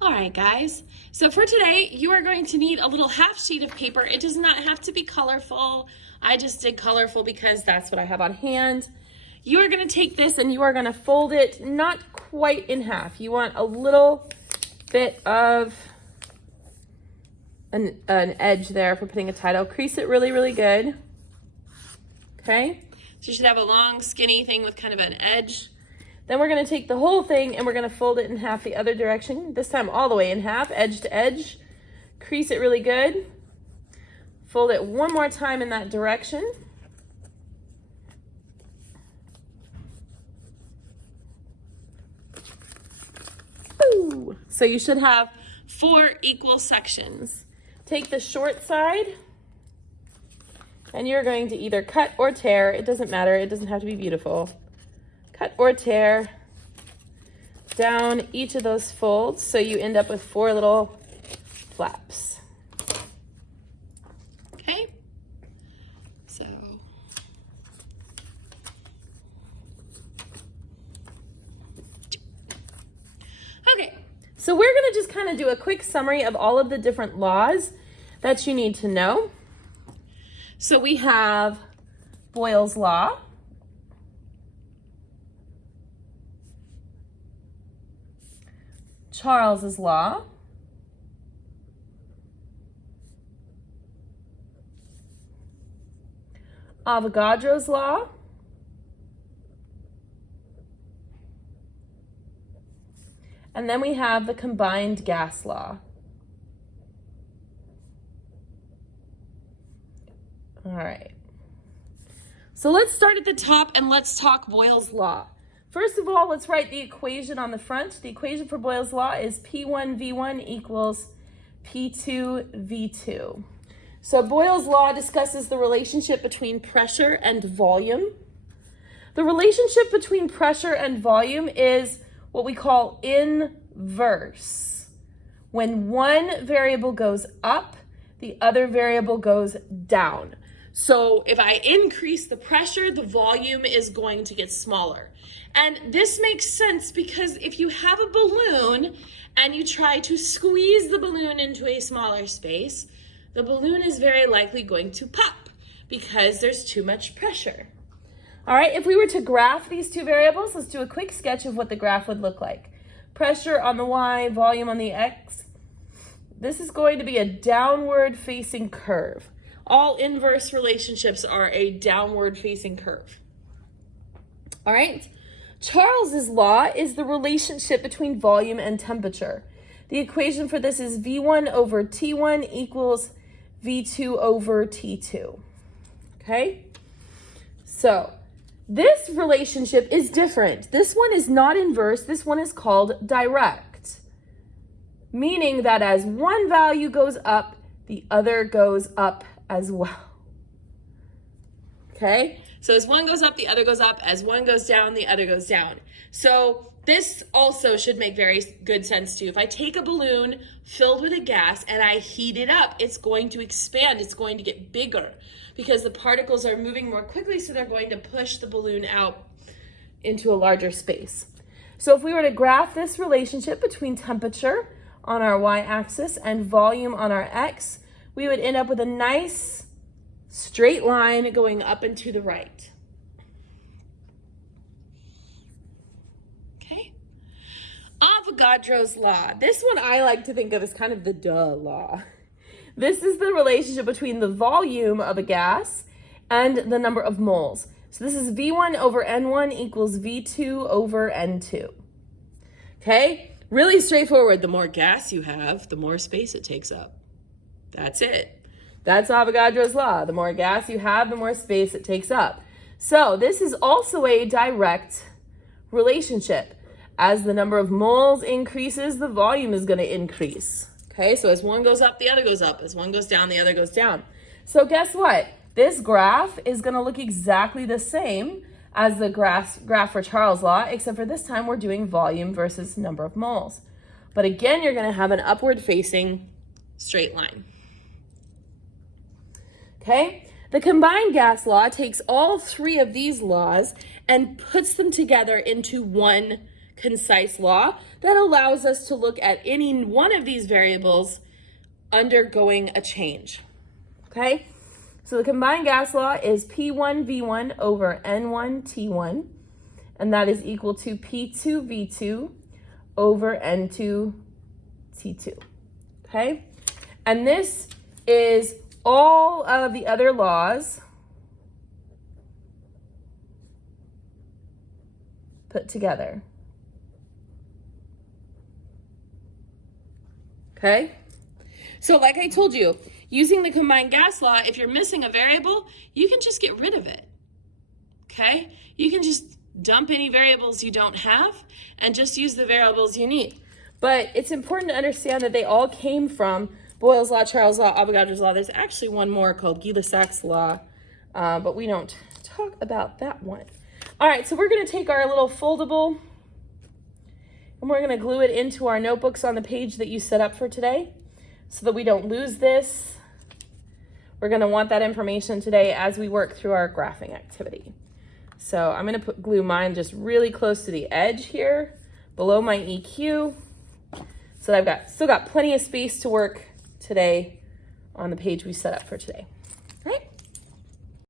All right, guys. So for today, you are going to need a little half sheet of paper. It does not have to be colorful. I just did colorful because that's what I have on hand. You are going to take this and you are going to fold it not quite in half. You want a little bit of an edge there for putting a title. Crease it really, really good. Okay? So you should have a long, skinny thing with kind of an edge. Then we're going to take the whole thing and we're going to fold it in half the other direction. This time all the way in half, edge to edge. Crease it really good. Fold it one more time in that direction. Ooh. So you should have 4 equal sections. Take the short side and you're going to either cut or tear. It doesn't matter. It doesn't have to be beautiful. Cut or tear down each of those folds so you end up with 4 little flaps. Okay, so so we're going to just kind of do a quick summary of all of the different laws that you need to know. So we have Boyle's law, Charles's law, Avogadro's law, and then we have the combined gas law. All right. So let's start at the top and let's talk Boyle's law. First of all, let's write the equation on the front. The equation for Boyle's law is P1V1 equals P2V2. So Boyle's law discusses the relationship between pressure and volume. The relationship between pressure and volume is what we call inverse. When one variable goes up, the other variable goes down. So if I increase the pressure, the volume is going to get smaller. And this makes sense because if you have a balloon and you try to squeeze the balloon into a smaller space, the balloon is very likely going to pop because there's too much pressure. All right, if we were to graph these two variables, let's do a quick sketch of what the graph would look like. Pressure on the Y, volume on the X. This is going to be a downward facing curve. All inverse relationships are a downward facing curve. All right. Charles's law is the relationship between volume and temperature. The equation for this is V1 over T1 equals V2 over T2. Okay? So this relationship is different. This one is not inverse. This one is called direct, meaning that as one value goes up, the other goes up as well. Okay? So as one goes up, the other goes up. As one goes down, the other goes down. So this also should make very good sense too. If I take a balloon filled with a gas and I heat it up, it's going to expand. It's going to get bigger because the particles are moving more quickly, so they're going to push the balloon out into a larger space. So if we were to graph this relationship between temperature on our y-axis and volume on our x, we would end up with a nice straight line going up and to the right. Okay. Avogadro's law. This one I like to think of as kind of the duh law. This is the relationship between the volume of a gas and the number of moles. So this is V1 over N1 equals V2 over N2. Okay? Really straightforward. The more gas you have, the more space it takes up. That's it. That's Avogadro's law. The more gas you have, the more space it takes up. So this is also a direct relationship. As the number of moles increases, the volume is going to increase. Okay, so as one goes up, the other goes up. As one goes down, the other goes down. So guess what? This graph is going to look exactly the same as the graph for Charles' law, except for this time we're doing volume versus number of moles. But again, you're going to have an upward facing straight line. Okay, the combined gas law takes all 3 of these laws and puts them together into one concise law that allows us to look at any one of these variables undergoing a change. Okay? So the combined gas law is P1V1 over N1T1, and that is equal to P2V2 over N2T2. Okay? And this is all of the other laws put together. Okay? So like I told you, using the combined gas law, if you're missing a variable, you can just get rid of it. Okay? You can just dump any variables you don't have and just use the variables you need. But it's important to understand that they all came from Boyle's law, Charles' law, Avogadro's law. There's actually one more called Gay-Lussac's law, but we don't talk about that one. All right, so we're going to take our little foldable and we're going to glue it into our notebooks on the page that you set up for today so that we don't lose this. We're going to want that information today as we work through our graphing activity. So I'm going to glue mine just really close to the edge here, below my EQ, so that I've still got plenty of space to work today on the page we set up for today.